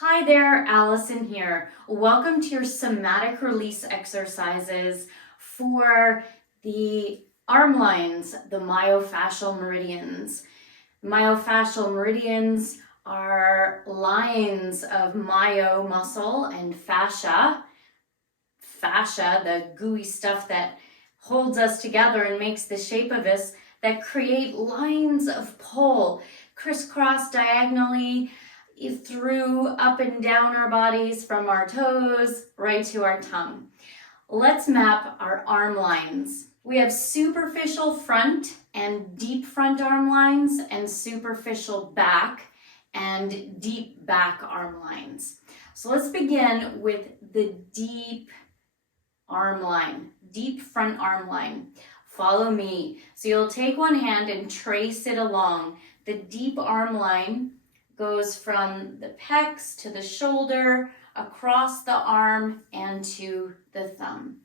Hi there, Allison here. Welcome to your somatic release exercises for the arm lines, the myofascial meridians. Myofascial meridians are lines of myo muscle and fascia. Fascia, the gooey stuff that holds us together and makes the shape of us, that create lines of pull, crisscross diagonally through up and down our bodies from our toes right to our tongue. Let's map our arm lines. We have superficial front and deep front arm lines and superficial back and deep back arm lines. So let's begin with the deep arm line, deep front arm line. Follow me. So you'll take one hand and trace it along. The deep arm line goes from the pecs to the shoulder, across the arm, and to the thumb.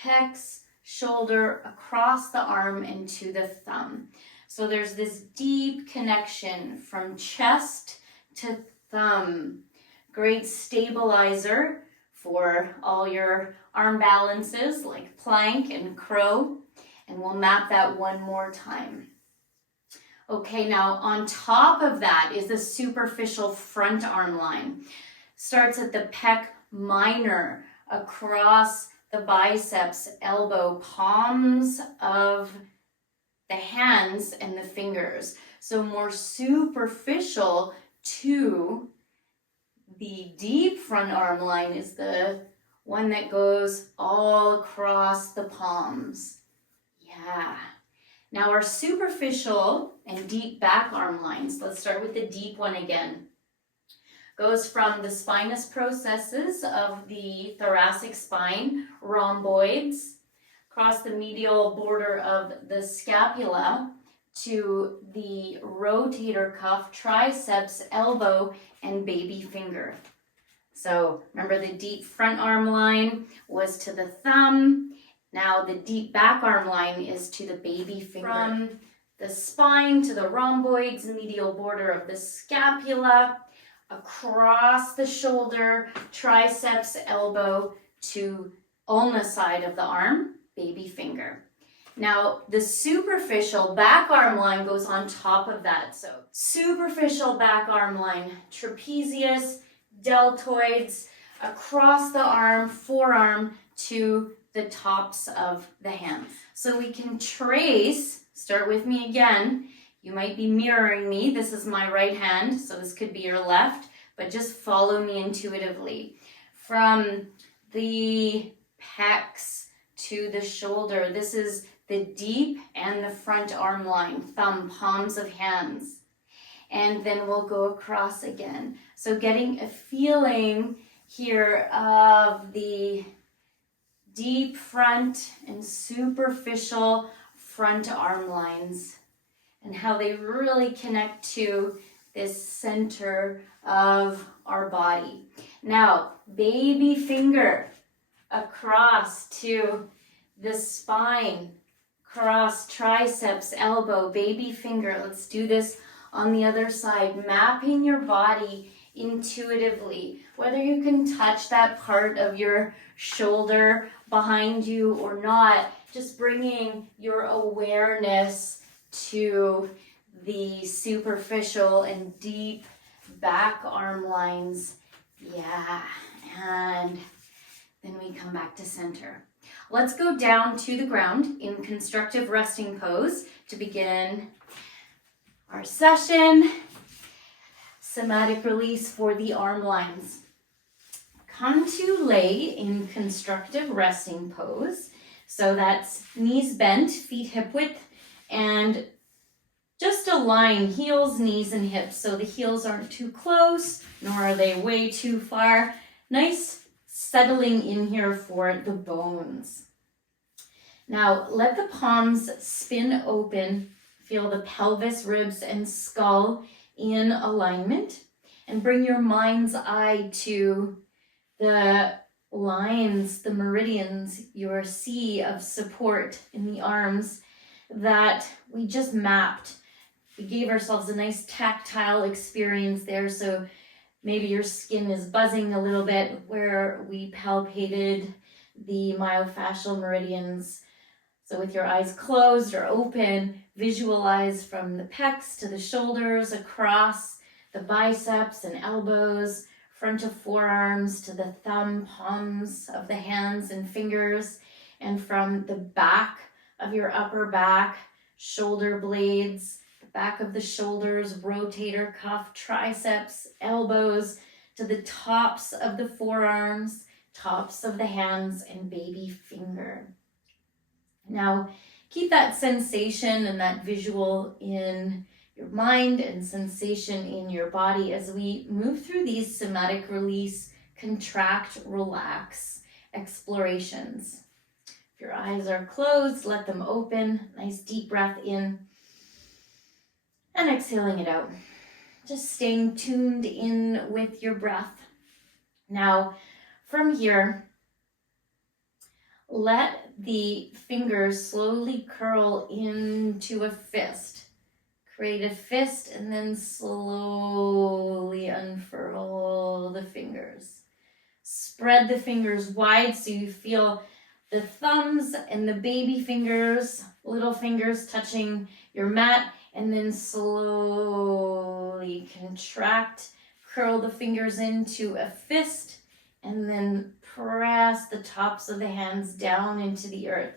Pecs, shoulder, across the arm, and to the thumb. So there's this deep connection from chest to thumb. Great stabilizer for all your arm balances like plank and crow. And we'll map that one more time. Okay, now on top of that is the superficial front arm line. Starts at the pec minor, across the biceps, elbow, palms of the hands and the fingers. So more superficial to the deep front arm line is the one that goes all across the palms. Yeah. Now our superficial and deep back arm lines, let's start with the deep one again. Goes from the spinous processes of the thoracic spine, rhomboids, across the medial border of the scapula to the rotator cuff, triceps, elbow, and baby finger. So remember, the deep front arm line was to the thumb. Now the deep back arm line is to the baby finger. From the spine to the rhomboids, medial border of the scapula, across the shoulder, triceps, elbow, to ulna side of the arm, baby finger. Now the superficial back arm line goes on top of that. So superficial back arm line, trapezius, deltoids, across the arm, forearm to the tops of the hands. So we can trace, start with me again. You might be mirroring me. This is my right hand, so this could be your left, but just follow me intuitively. From the pecs to the shoulder, this is the deep and the front arm line, thumb, palms of hands. And then we'll go across again. So getting a feeling here of the deep front and superficial front arm lines and how they really connect to this center of our body. Now, baby finger across to the spine, cross triceps, elbow, baby finger. Let's do this on the other side, mapping your body intuitively, whether you can touch that part of your shoulder behind you or not, just bringing your awareness to the superficial and deep back arm lines. Yeah, and then we come back to center. Let's go down to the ground in constructive resting pose to begin our session. Somatic release for the arm lines. Come to lay in constructive resting pose. So that's knees bent, feet hip width, and just align heels, knees, and hips so the heels aren't too close, nor are they way too far. Nice settling in here for the bones. Now let the palms spin open. Feel the pelvis, ribs, and skull in alignment, and bring your mind's eye to the lines, the meridians, your sea of support in the arms that we just mapped. We gave ourselves a nice tactile experience there. So Maybe your skin is buzzing a little bit where we palpated the myofascial meridians. So with your eyes closed or open, visualize from the pecs to the shoulders, across the biceps and elbows, front of forearms to the thumb, palms of the hands and fingers, and from the back of your upper back, shoulder blades, the back of the shoulders, rotator cuff, triceps, elbows, to the tops of the forearms, tops of the hands, and baby finger. Now, keep that sensation and that visual in your mind and sensation in your body as we move through these somatic release, contract, relax explorations. If your eyes are closed, let them open. Nice deep breath in and exhaling it out. Just staying tuned in with your breath. Now, from here, let the fingers slowly curl into a fist. Create a fist and then slowly unfurl the fingers. Spread the fingers wide so you feel the thumbs and the baby fingers, little fingers touching your mat, and then slowly contract, curl the fingers into a fist, and then press the tops of the hands down into the earth.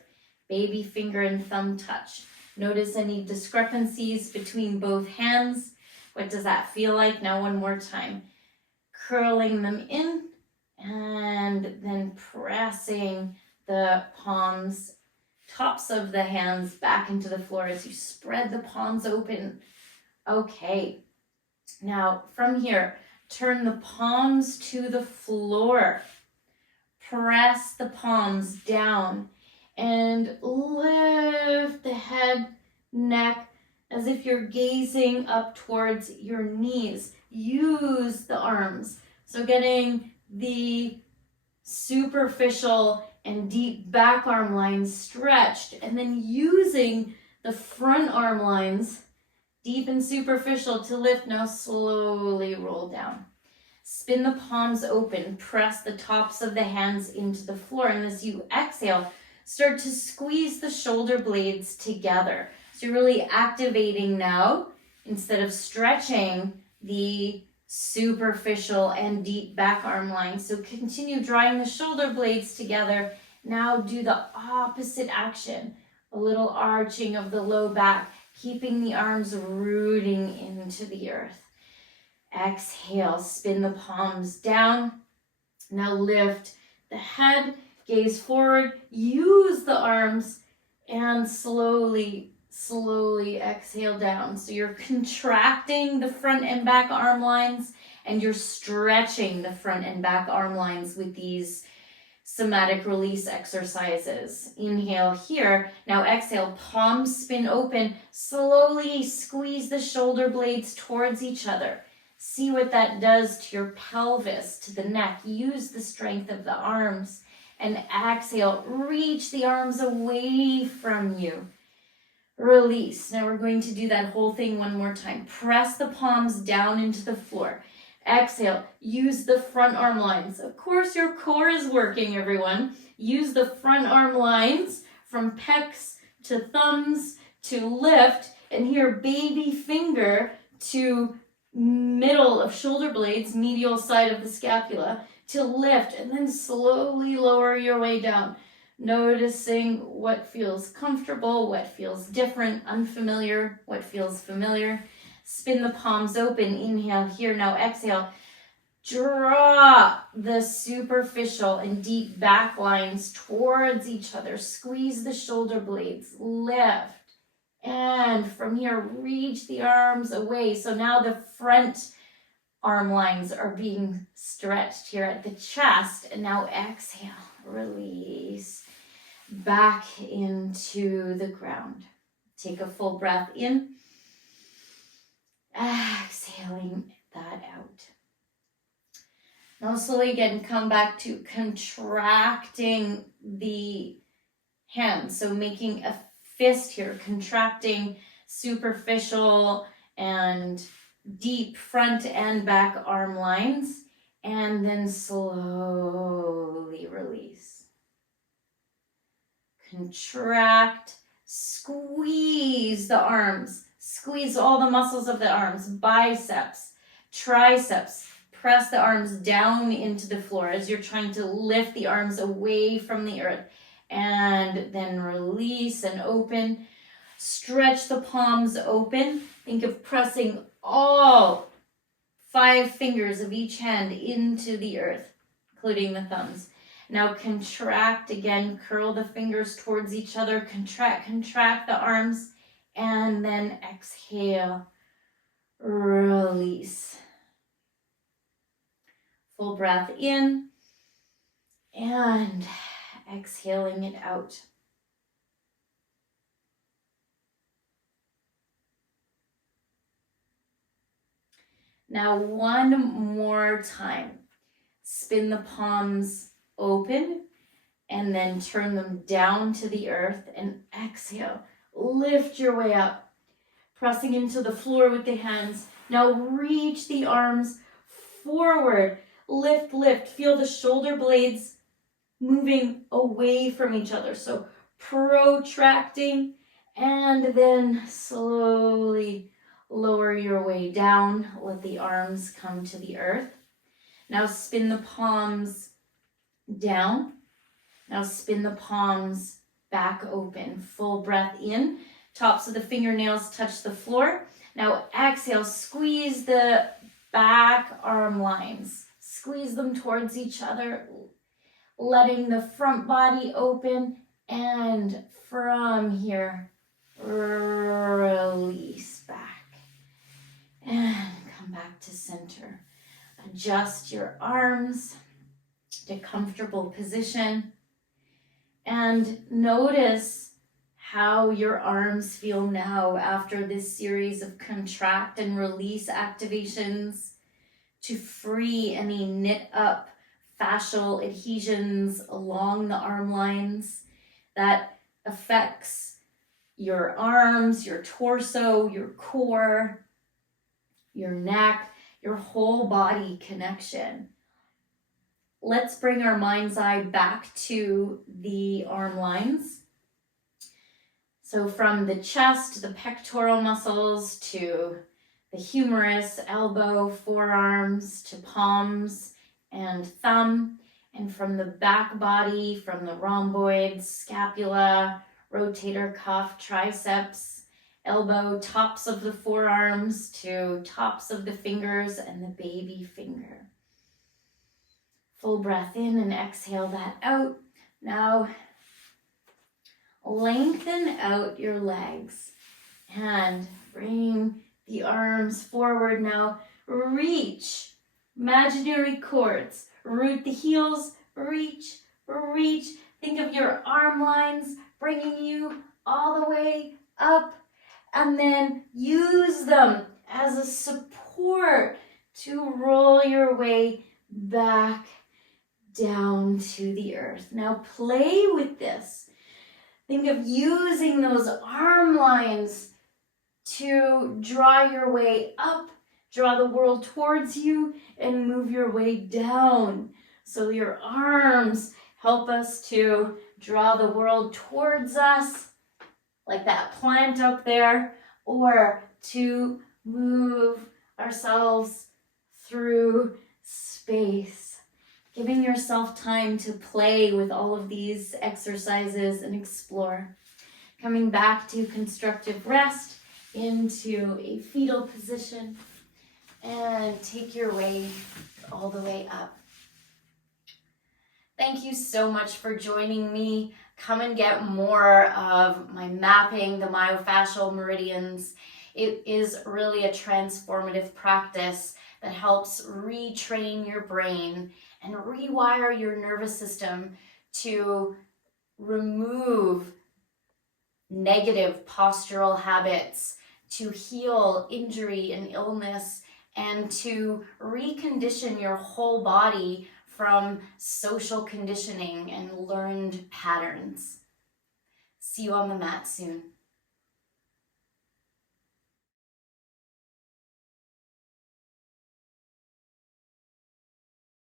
Baby finger and thumb touch. Notice any discrepancies between both hands. What does that feel like? Now one more time. Curling them in and then pressing the palms, tops of the hands back into the floor as you spread the palms open. Okay. Now from here, turn the palms to the floor. Press the palms down and lift the head, neck, as if you're gazing up towards your knees. Use the arms. So getting the superficial and deep back arm lines stretched, and then using the front arm lines, deep and superficial, to lift. Now slowly roll down. Spin the palms open, press the tops of the hands into the floor, and as you exhale, start to squeeze the shoulder blades together. So you're really activating now, instead of stretching, the superficial and deep back arm lines. So continue drawing the shoulder blades together. Now do the opposite action, a little arching of the low back, keeping the arms rooting into the earth. Exhale, spin the palms down. Now lift the head, gaze forward, use the arms, and slowly exhale down. So you're contracting the front and back arm lines, and you're stretching the front and back arm lines with these somatic release exercises. Inhale here. Now exhale, palms spin open. Slowly squeeze the shoulder blades towards each other. See what that does to your pelvis, to the neck. Use the strength of the arms. And exhale, reach the arms away from you. Release. Now we're going to do that whole thing one more time. Press the palms down into the floor. Exhale, use the front arm lines. Of course, your core is working, everyone. Use the front arm lines from pecs to thumbs to lift. And here, baby finger to middle of shoulder blades, medial side of the scapula, to lift, and then slowly lower your way down. Noticing what feels comfortable, what feels different, unfamiliar, what feels familiar. Spin the palms open. Inhale here. Now exhale. Draw the superficial and deep back lines towards each other. Squeeze the shoulder blades. Lift. And from here, reach the arms away. So now the front arm lines are being stretched here at the chest. And now exhale, release back into the ground. Take a full breath in. Exhaling that out. Now slowly again, come back to contracting the hands. So making a fist here, contracting superficial and deep front and back arm lines, and then slowly release. Contract, squeeze the arms, squeeze all the muscles of the arms, biceps, triceps. Press the arms down into the floor as you're trying to lift the arms away from the earth. And then release and open. Stretch the palms open. Think of pressing all 5 fingers of each hand into the earth, including the thumbs. Now contract again, curl the fingers towards each other, contract the arms, and then exhale, release. Full breath in, and exhaling it out. Now one more time. Spin the palms open and then turn them down to the earth and exhale. Lift your way up, pressing into the floor with the hands. Now reach the arms forward. Lift, lift. Feel the shoulder blades moving away from each other. So protracting, and then slowly lower your way down. Let the arms come to the earth. Now spin the palms down. Now spin the palms back open. Full breath in. Tops of the fingernails touch the floor. Now exhale, squeeze the back arm lines. Squeeze them towards each other, letting the front body open, and from here, release back and come back to center. Adjust your arms to comfortable position and notice how your arms feel now after this series of contract and release activations to free any knit up fascial adhesions along the arm lines that affects your arms, your torso, your core, your neck, your whole body connection. Let's bring our mind's eye back to the arm lines. So from the chest, the pectoral muscles, to the humerus, elbow, forearms, to palms and thumb, and from the back body, from the rhomboids, scapula, rotator cuff, triceps, elbow, tops of the forearms, to tops of the fingers and the baby finger. Full breath in and exhale that out. Now lengthen out your legs and bring the arms forward. Now reach, imaginary cords, root the heels, reach, reach. Think of your arm lines bringing you all the way up, and then use them as a support to roll your way back down to the earth. Now play with this. Think of using those arm lines to draw your way up, draw the world towards you, and move your way down. So your arms help us to draw the world towards us, like that plant up there, or to move ourselves through space. Giving yourself time to play with all of these exercises and explore. Coming back to constructive rest into a fetal position, and take your way all the way up. Thank you so much for joining me. Come and get more of my mapping the myofascial meridians. It is really a transformative practice that helps retrain your brain and rewire your nervous system to remove negative postural habits, to heal injury and illness, and to recondition your whole body from social conditioning and learned patterns. See you on the mat soon.